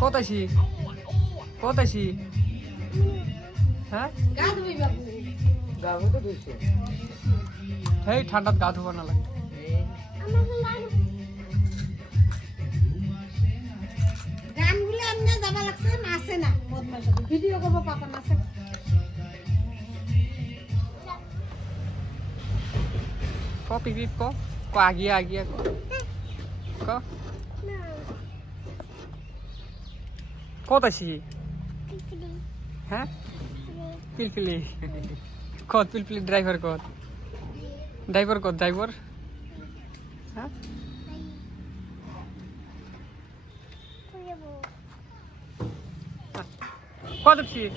কত আছি কত আছি হ্যাঁ এই ঠান্ডাত গা ধুব নালাগে গানগুলো এমনি যাবা লাগছে নাচে না বদমাশ ভিডিও করব পাপা নাচে có pip pip có agia có ta chi hả pilpili kod pilpili driver kod driver hả có ta chi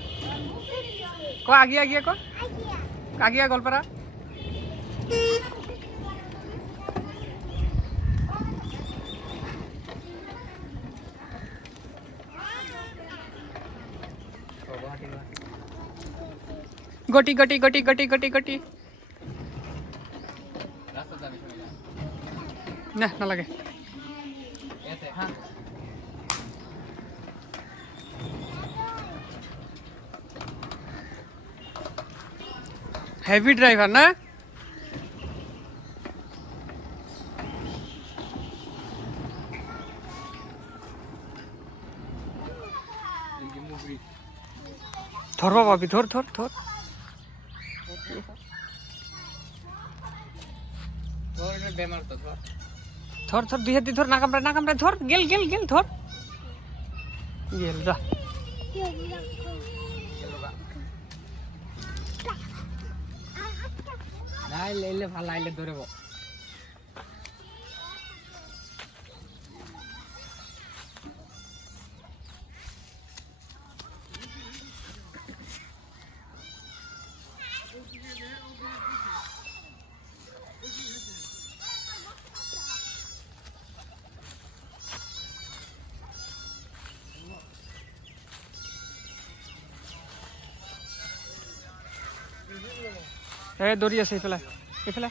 có agia có agia golpara গটি গটি গটি গটি গটি গটি না না লাগে হেভি ড্রাইভার না ধর বাবা ধর ধর ধর ধর ধর দুই হাত ধর না কামড়ায় ধর গেল গেল গেল ধর গেল যা লাইলে ভাল লাইলে ধরব দৌড়ি আছে এইফালে এইফালে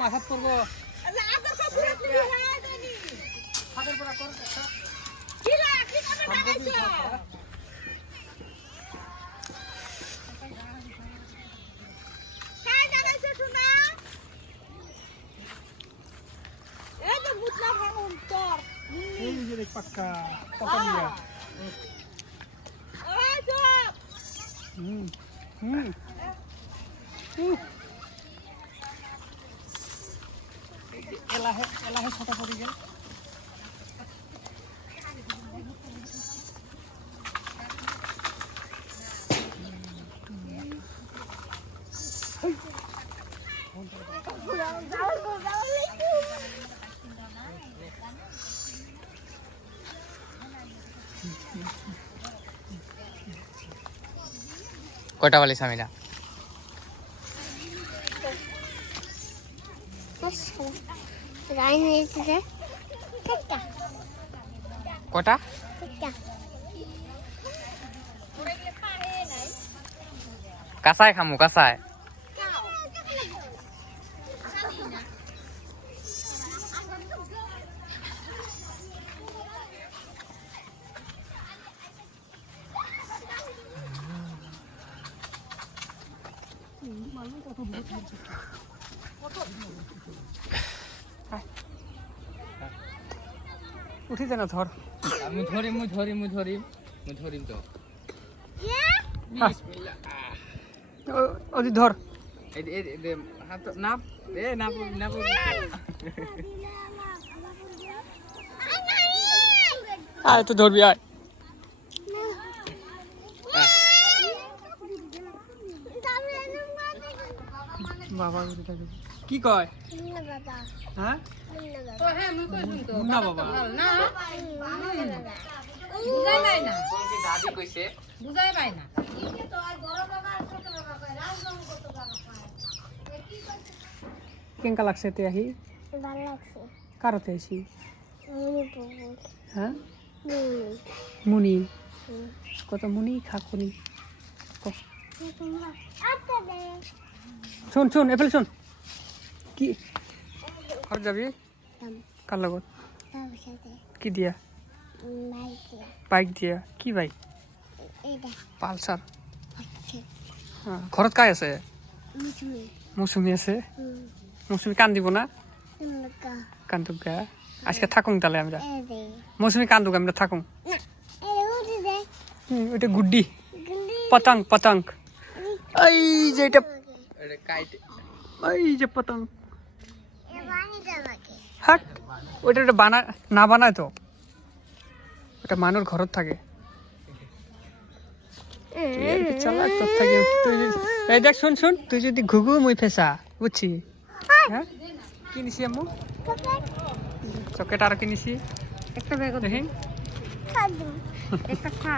মাথাত পড়ব পাক্কা পাকা দিয়া এলাহে এলাহে ছটা পড়ি গেল কয়টা বালি সামিনা কটা কাঁচাই খামু কাঁচাই উঠি দে না ধর আমি ধরিম তো ওদি ধর হাত নাপ নাপ নাপ আয় তো ধরবি আয় বাবা কি কয় হ্যাঁ মুন্না বাবা বুঝাই পাই না দাদি কইছে বুঝাই পাই না কেঙ্কা লাগছে তে আহি ভালো লাগছে কারতে আছি হ্যাঁ মুনি মুনি কত মুনি খাকুনি আচ্ছা দে শুন শুন এফেল শুন কি ঘর যাবি কার লগত কি দিয়া বাইক দিয়া কি বাইক পালসার হ্যাঁ ঘৰত কাই আছে মৌচুমী আছে মৌচুমী কান্দিব না কান্দুক গা আজকে থাকুন তাহলে আমরা মৌসুমী কান্দুক আমরা থাকুন ওইটা গুড্ডি পতঙ্গ পতঙ্গ এই যে এটা এই যে পতঙ্গ হাট ওইটা ওটা না বানায় তো ওটা মানুষ ঘরত থাকে চালাক তোর থাকে এই দেখ শুন শুন তুই যদি ঘুঘু মুই ফেসা বুঝছি হ্যাঁ কিনিছি আম্মু চকেট আর কিনিছি একটা ব্যাগ দেখেন একটা খা